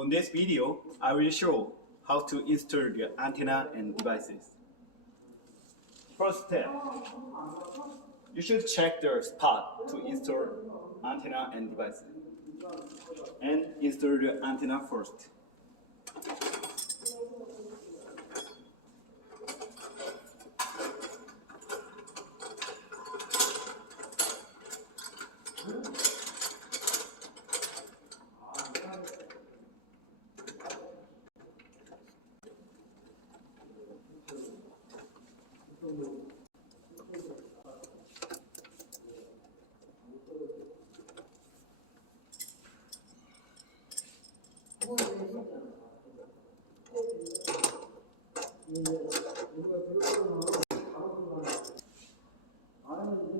On this video, I will show how to install the antenna and devices. First step, you should check the spot to install antenna and devices. And install the antenna first.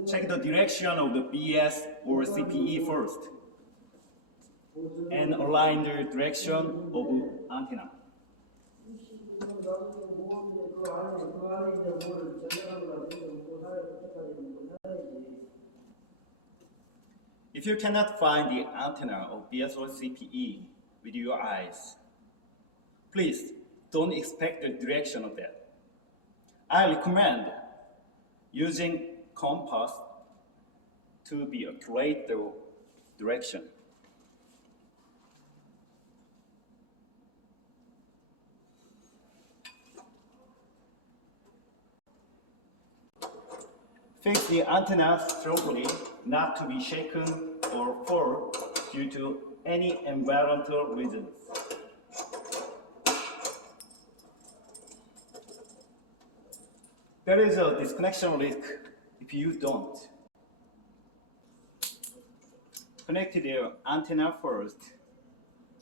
Check the direction of the BS or CPE first and align the direction of antenna. If you cannot find the antenna of BS or CPE with your eyes, please don't expect the direction of that. I recommend using compass to be accurate the direction. Fix the antenna strongly, not to be shaken or fall due to any environmental reasons. There is a disconnection risk if you don't. Connect the antenna first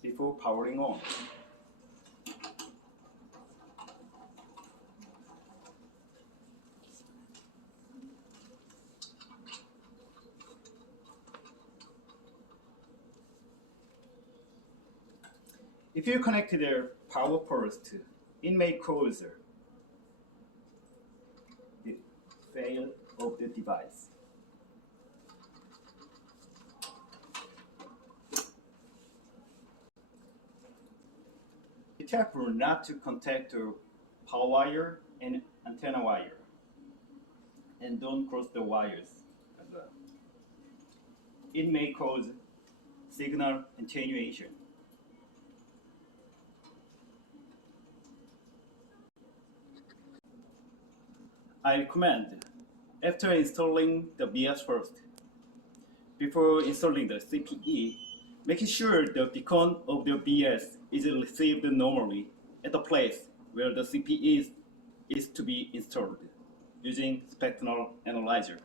before powering on. If you connect the power first, it may cause the fail of the device. Be careful not to contact the power wire and antenna wire, and don't cross the wires as well. It may cause signal attenuation. I recommend, after installing the BS first, before installing the CPE, making sure the beacon of the BS is received normally at the place where the CPE is to be installed using spectral analyzer.